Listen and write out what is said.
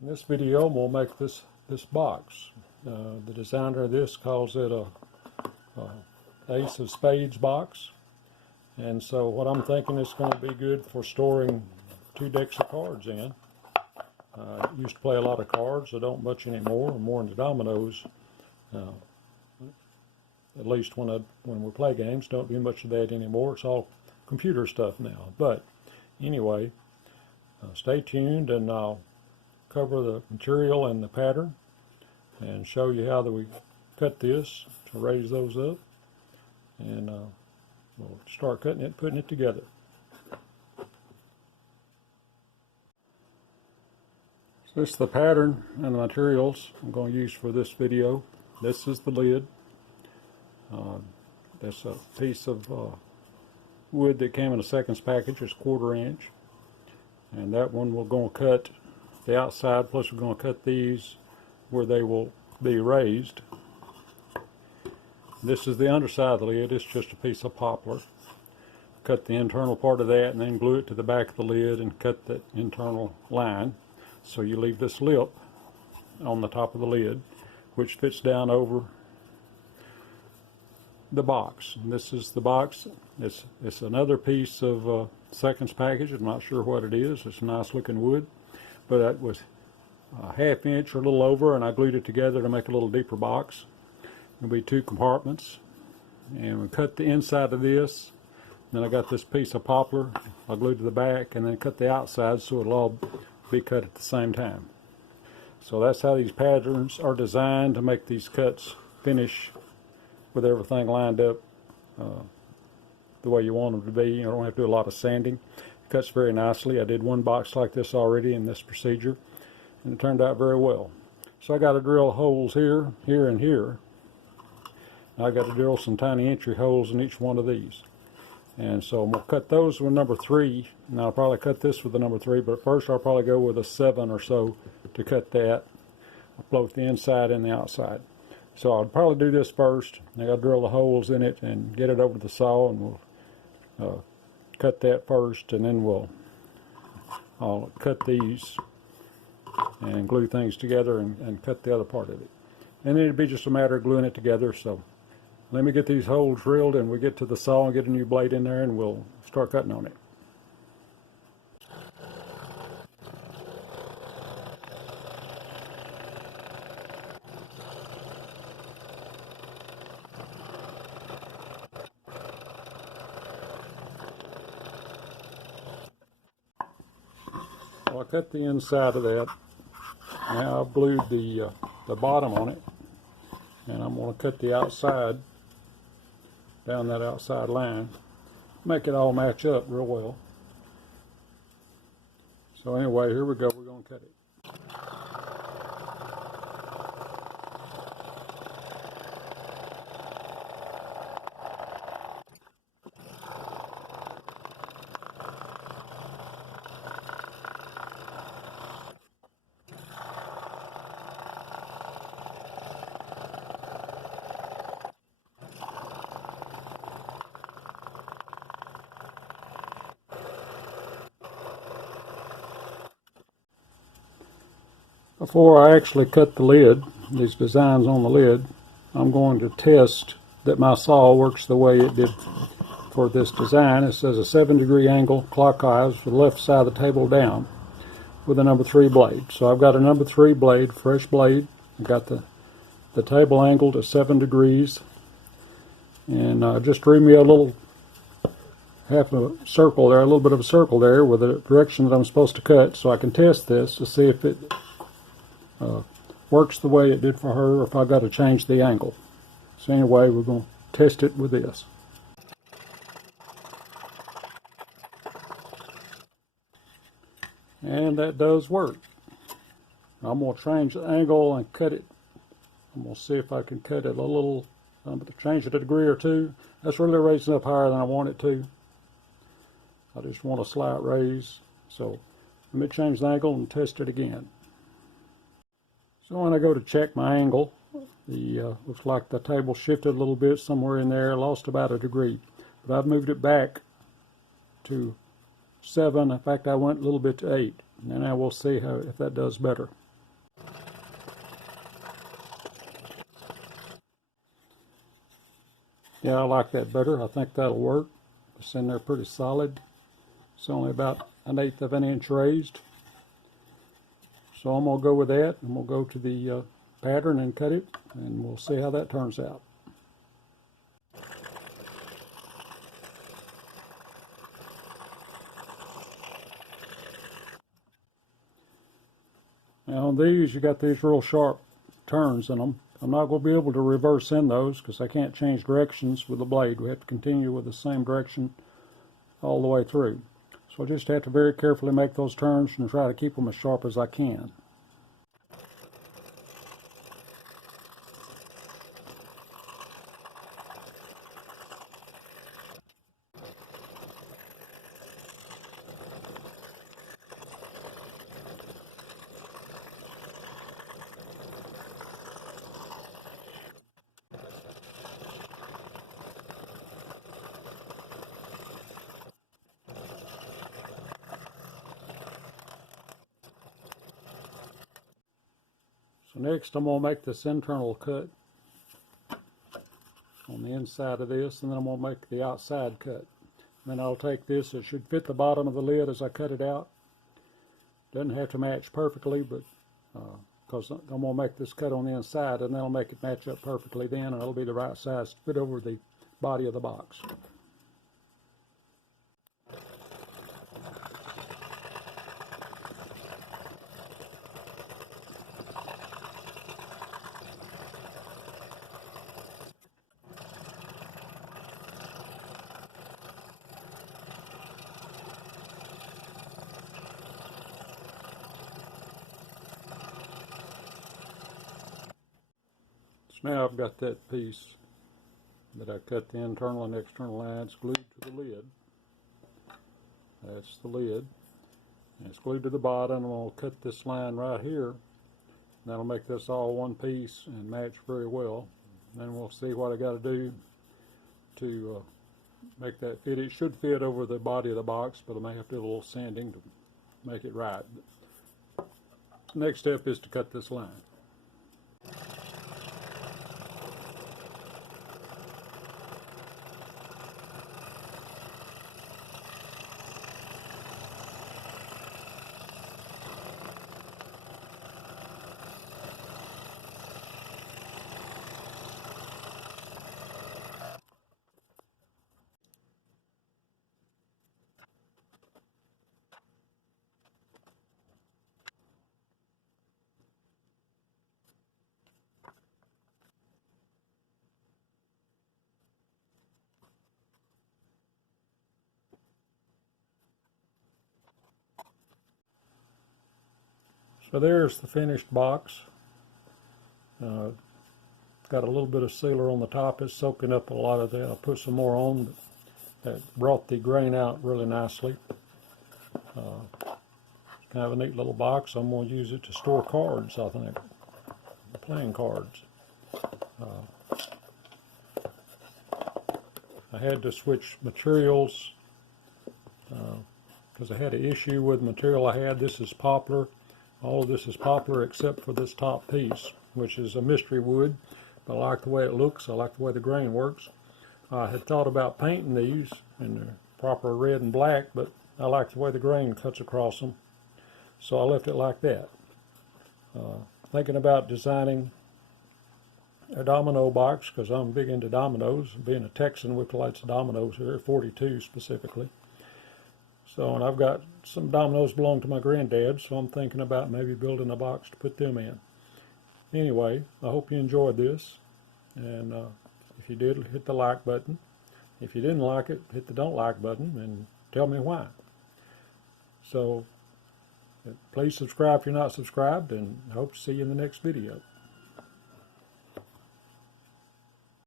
In this video, we'll make this box. The designer of this calls it a Ace of Spades box. And so what I'm thinking is going to be good for storing 2 decks of cards in. I used to play a lot of cards. I don't much anymore. I'm more into dominoes. At least when we play games, don't do much of that anymore. It's all computer stuff now. But anyway, stay tuned and I'll cover the material and the pattern and show you how we cut this to raise those up, and we'll start cutting it, putting it together. So this is the pattern and the materials I'm going to use for this video. This is the lid. That's a piece of wood that came in a seconds package. It's 1/4 inch, and that one we're going to cut the outside, plus we're going to cut these where they will be raised. This is the underside of the lid. It's just a piece of poplar. Cut the internal part of that and then glue it to the back of the lid and cut that internal line. So you leave this lip on the top of the lid, which fits down over the box. And this is the box. It's another piece of seconds package. I'm not sure what it is. It's nice looking wood, but that was a 1/2 inch or a little over, and I glued it together to make a little deeper box. There'll be 2 compartments, and we cut the inside of this. Then I got this piece of poplar I glued to the back, and then cut the outside so it'll all be cut at the same time. So that's how these patterns are designed, to make these cuts finish with everything lined up the way you want them to be. You don't have to do a lot of sanding. It cuts very nicely. I did 1 box like this already in this procedure, and it turned out very well. So I got to drill holes here, here, and here. And I got to drill some tiny entry holes in each one of these. And so I'm going to cut those with number 3. And I'll probably cut this with the number 3, but first I'll probably go with a 7 or so to cut that, both the inside and the outside. So I'll probably do this first. I got to drill the holes in it and get it over to the saw, and we'll cut that first, and then I'll cut these and glue things together and cut the other part of it. And then it'd be just a matter of gluing it together. So let me get these holes drilled, and we get to the saw and get a new blade in there, and we'll start cutting on it. Well, I cut the inside of that. Now I've glued the bottom on it, and I'm going to cut the outside down that outside line, make it all match up real well. So anyway, here we go. We're going to cut it. Before I actually cut the lid, these designs on the lid, I'm going to test that my saw works the way it did for this design. It says a 7-degree angle clockwise for the left side of the table down with a number 3 blade. So I've got a number 3 blade, fresh blade. I've got the table angled at 7 degrees, and just drew me a little half a circle there, a little bit of a circle there with the direction that I'm supposed to cut, so I can test this to see if it works the way it did for her, or if I got to change the angle. So anyway, we're going to test it with this. And that does work. I'm going to change the angle and cut it. I'm going to see if I can cut it a little, change it a degree or 2. That's really raising up higher than I want it to. I just want a slight raise. So let me change the angle and test it again. So when I go to check my angle, looks like the table shifted a little bit somewhere in there, lost about a degree. But I've moved it back to 7. In fact, I went a little bit to 8. And now we'll see if that does better. Yeah, I like that better. I think that'll work. It's in there pretty solid. It's only about 1/8 of an inch raised. So I'm going to go with that, and we'll go to the pattern and cut it, and we'll see how that turns out. Now on these, you got these real sharp turns in them. I'm not going to be able to reverse in those because I can't change directions with the blade. We have to continue with the same direction all the way through. So I just have to very carefully make those turns and try to keep them as sharp as I can. So next I'm going to make this internal cut on the inside of this, and then I'm going to make the outside cut. And then I'll take this, it should fit the bottom of the lid as I cut it out. Doesn't have to match perfectly, but because I'm going to make this cut on the inside, and then I'll make it match up perfectly then, and it'll be the right size to fit over the body of the box. So now I've got that piece that I cut the internal and external lines glued to the lid. That's the lid. And it's glued to the bottom. I'm going to cut this line right here. That'll make this all one piece and match very well. Then we'll see what I got to do to make that fit. It should fit over the body of the box, but I may have to do a little sanding to make it right. Next step is to cut this line. So there's the finished box. Got a little bit of sealer on the top. It's soaking up a lot of that. I'll put some more on. That brought the grain out really nicely. Kind of a neat little box. I'm going to use it to store cards, I think. Playing cards. I had to switch materials because I had an issue with the material I had. This is poplar. All of this is poplar except for this top piece, which is a mystery wood. I like the way it looks. I like the way the grain works. I had thought about painting these in the proper red and black, but I like the way the grain cuts across them. So I left it like that. Thinking about designing a domino box because I'm big into dominoes. Being a Texan, we play lots of dominoes here, 42 specifically. So, and I've got some dominoes belong to my granddad, so I'm thinking about maybe building a box to put them in. Anyway, I hope you enjoyed this, and if you did, hit the like button. If you didn't like it, hit the don't like button and tell me why. So, please subscribe if you're not subscribed, and I hope to see you in the next video.